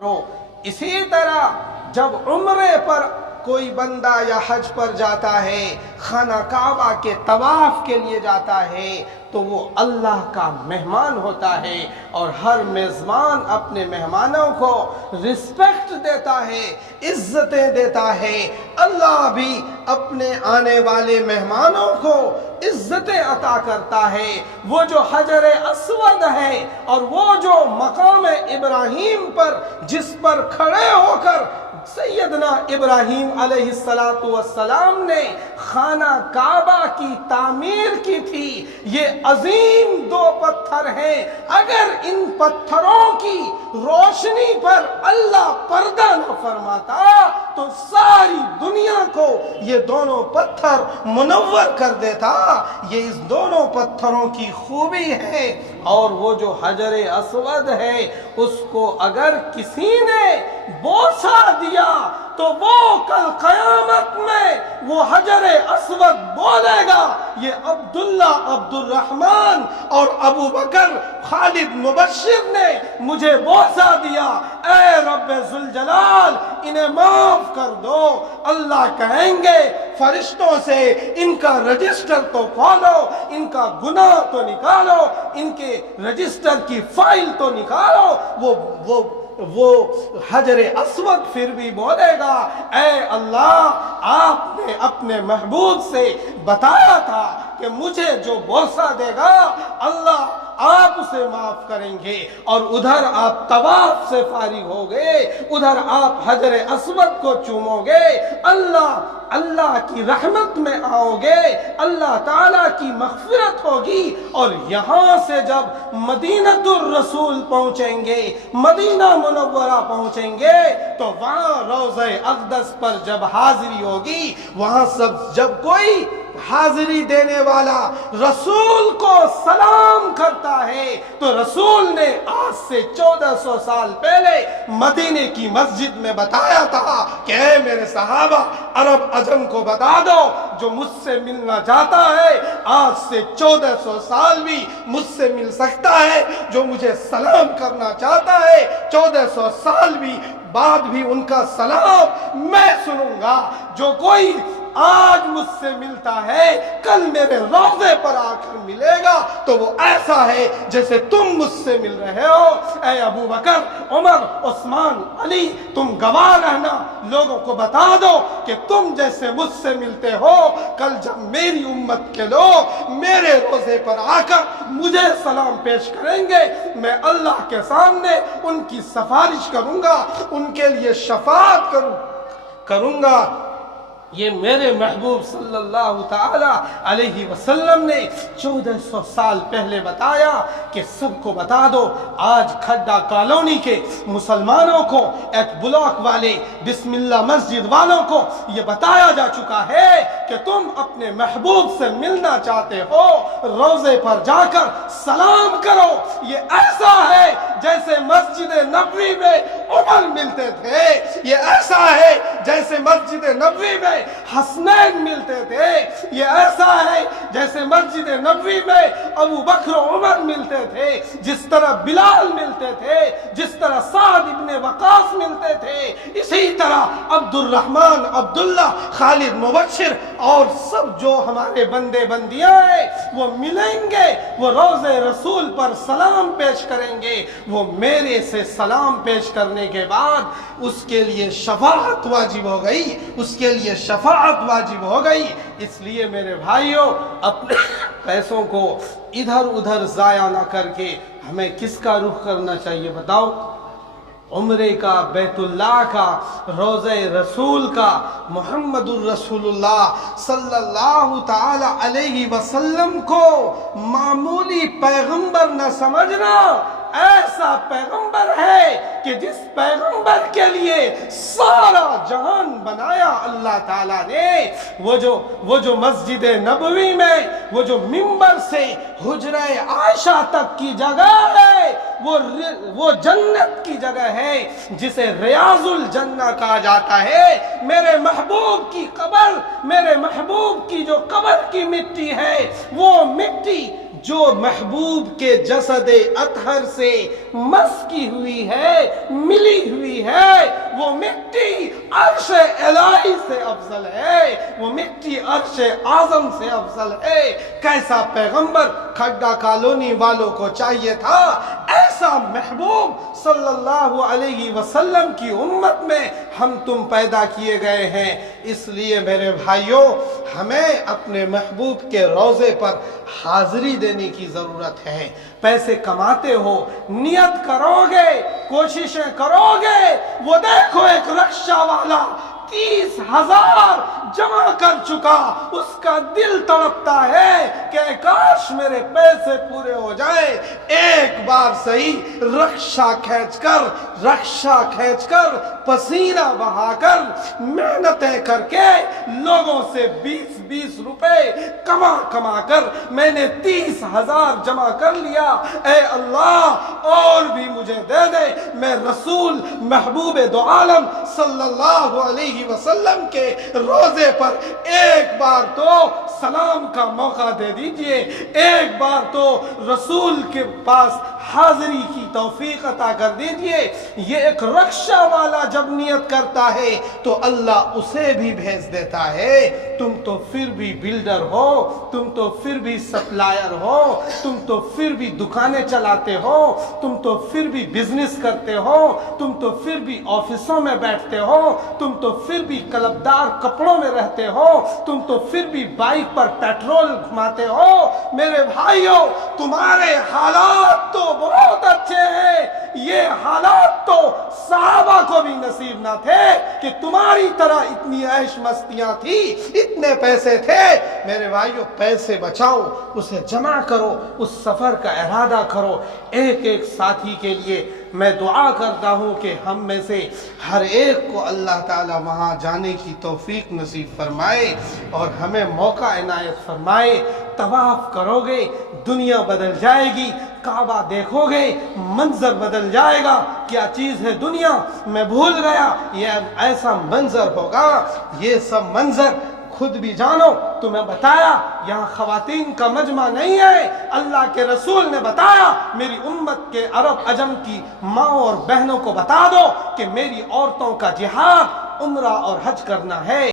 اسی طرح جب عمرے پر کوئی بندہ یا حج پر جاتا ہے، خانہ کعبہ کے طواف کے لیے جاتا ہے، تو وہ اللہ کا مہمان ہوتا ہے اور ہر میزبان اپنے مہمانوں کو رسپیکٹ دیتا ہے، عزتیں دیتا ہے۔ اللہ بھی اپنے آنے والے مہمانوں کو عزتیں عطا کرتا ہے۔ وہ جو حجر اسود ہے اور وہ جو مقام ابراہیم پر جس پر کھڑے ہو کر سیدنا ابراہیم علیہ السلام نے خانہ کعبہ کی تعمیر کی تھی، یہ عظیم دو پتھر ہیں۔ اگر ان پتھروں کی روشنی پر اللہ پردہ نہ فرماتا تو ساری دنیا کو یہ دونوں پتھر منور کر دیتا۔ یہ اس دونوں پتھروں کی خوبی ہے۔ اور وہ جو حجر اسود ہے، اس کو اگر کسی نے بوسہ دیا تو وہ کل قیامت میں وہ حجر اسود بولے گا، یہ عبداللہ، عبد الرحمن اور ابو بکر خالد مبشر نے مجھے بوسہ دیا، اے رب ذوالجلال انہیں معاف کر دو۔ اللہ کہیں گے فرشتوں سے ان کا رجسٹر تو کھولو، ان کا گناہ تو نکالو، ان کے رجسٹر کی فائل تو نکالو۔ وہ حجر اسود پھر بھی بولے گا، اے اللہ آپ نے اپنے محبوب سے بتایا تھا کہ مجھے جو بوسہ دے گا اللہ آپ اسے معاف کریں گے۔ اور ادھر آپ طواف سے فارغ ہوگے، ادھر آپ حجر اسود کو چومو گے، اللہ کی رحمت میں آؤ گے، اللہ تعالیٰ کی مغفرت ہوگی۔ اور یہاں سے جب مدینۃ الرسول پہنچیں گے، مدینہ منورہ پہنچیں گے، تو وہاں روضہ اقدس پر جب حاضری ہوگی، وہاں جب کوئی حاضری دینے والا رسول کو سلام کرتا ہے تو رسول نے آج سے 1400 سال پہلے مدینے کی مسجد میں بتایا تھا کہ اے میرے صحابہ، عرب عجم کو بتا دو جو مجھ سے ملنا چاہتا ہے آج سے 1400 سال بھی مجھ سے مل سکتا ہے، جو مجھے سلام کرنا چاہتا ہے 1400 سال بھی بعد بھی ان کا سلام میں سنوں گا۔ جو کوئی آج مجھ سے ملتا ہے کل میرے روضے پر آ کر ملے گا تو وہ ایسا ہے جیسے تم مجھ سے مل رہے ہو۔ اے ابو بکر، عمر، عثمان، علی، تم گواہ رہنا، لوگوں کو بتا دو کہ تم جیسے مجھ سے ملتے ہو، کل جب میری امت کے لوگ میرے روضے پر آ کر مجھے سلام پیش کریں گے، میں اللہ کے سامنے ان کی سفارش کروں گا، ان کے لیے شفاعت کروں گا۔ یہ میرے محبوب صلی اللہ تعالی علیہ وسلم نے 1400 سال پہلے بتایا کہ سب کو بتا دو۔ آج کھڈا کالونی کے مسلمانوں کو، ایچ بلاک والے، بسم اللہ مسجد والوں کو یہ بتایا جا چکا ہے کہ تم اپنے محبوب سے ملنا چاہتے ہو، روضے پر جا کر سلام کرو۔ یہ ایسا ہے جیسے مسجد نبوی میں عمر ملتے تھے، یہ ایسا ہے جیسے مسجد نبوی میں حسنین ملتے تھے، یہ ایسا ہے جیسے مسجد نبوی میں ابو بکر و عمر ملتے تھے، جس طرح بلال ملتے تھے، جس طرح سعد ابن وقاص ملتے تھے، اسی طرح عبد الرحمن، عبداللہ، خالد مبشر اور سب جو ہمارے بندے بندیاں ہیں وہ ملیں گے، وہ روضے رسول پر سلام پیش کریں گے۔ وہ میرے سے سلام پیش کرنے کے بعد اس کے لیے شفاعت واجب ہو گئی، اس کے لیے شفاعت واجب ہو گئی۔ اس لیے میرے بھائیوں، اپنے پیسوں کو ادھر ادھر ضائع نہ کر کے ہمیں کس کا رخ کرنا چاہیے بتاؤ؟ عمرے کا، بیت اللہ کا، روضہ رسول کا، محمد الرسول اللہ صلی اللہ تعالی علیہ وسلم کو معمولی پیغمبر نہ سمجھنا۔ ایسا پیغمبر ہے کہ جس پیغمبر کے لیے سارا جہان بنایا اللہ تعالیٰ نے۔ وہ جو مسجد نبوی میں وہ جو منبر سے حجرہ عائشہ تک کی جگہ ہے، وہ جنت کی جگہ ہے جسے ریاض الجنہ کہا جاتا ہے۔ میرے محبوب کی قبر، میرے محبوب کی جو قبر کی مٹی ہے، وہ مٹی جو محبوب کے جسد اطہر سے مس کی ہوئی ہے، ملی ہوئی وہ مٹی عرش الہی سے افضل ہے، وہ مٹی عرش اعظم سے افضل ہے۔ کیسا پیغمبر کھڈا کالونی والوں کو چاہیے تھا، ایسا محبوب صلی اللہ علیہ وسلم کی امت میں ہم تم پیدا کیے گئے ہیں۔ اس لیے میرے بھائیوں، ہمیں اپنے محبوب کے روضے پر حاضری دینے کی ضرورت ہے۔ پیسے کماتے ہو، نیت کرو گے، کوششیں کرو گے، وہ دیکھو ایک رکشہ والا 30,000 جمع کر چکا، اس کا دل تڑپتا ہے کہ کاش میرے پیسے پورے ہو جائیں۔ ایک بار صحیح رکشہ کھینچ کر پسینہ بہا کر محنتیں کر کے لوگوں سے 20 روپے کما کر میں نے 30,000 جمع کر لیا۔ اے اللہ اور بھی مجھے دے دے، میں رسول محبوب دو عالم صلی اللہ علیہ وسلم کے روزے پر ایک بار تو سلام کا موقع دے دیجئے، ایک بار تو رسول کے پاس حاضری کی توفیق عطا کر دیجئے۔ یہ ایک رکشہ والا جب نیت کرتا ہے تو اللہ اسے بھی بھیج دیتا ہے۔ تم تو پھر بھی بلڈر ہو، تم تو پھر بھی سپلائر ہو، تم تو پھر بھی دکانیں چلاتے ہو، تم تو پھر بھی بزنس کرتے ہو، تم تو پھر بھی آفسوں میں بیٹھتے ہو، تم تو پھر بھی کلبدار کپڑوں میں رہتے ہو، تم تو پھر بھی بائک پر پیٹرول گھماتے ہو۔ میرے بھائیوں، تمہارے حالات تو بہت اچھے ہیں، یہ حالات تو صحابہ کو بھی نصیب نہ تھے کہ تمہاری طرح اتنی عیش مستیاں تھی، اتنے پیسے تھے۔ میرے بھائیوں، پیسے بچاؤ، اسے جمع کرو، اس سفر کا ارادہ کرو۔ ایک ساتھی کے لیے میں دعا کرتا ہوں کہ ہم میں سے ہر ایک کو اللہ تعالی وہاں جانے کی توفیق نصیب فرمائے اور ہمیں موقع عنایت فرمائے۔ طواف کرو گے، دنیا بدل جائے گی، کعبہ دیکھو گے، منظر بدل جائے گا۔ کیا چیز ہے دنیا، میں بھول گیا، یہ ایسا منظر ہوگا۔ یہ سب منظر خود بھی جانو، تمہیں بتایا یہاں خواتین کا مجمع نہیں ہے۔ اللہ کے رسول نے بتایا، میری امت کے عرب عجم کی ماں اور بہنوں کو بتا دو کہ میری عورتوں کا جہاد عمرہ اور حج کرنا ہے۔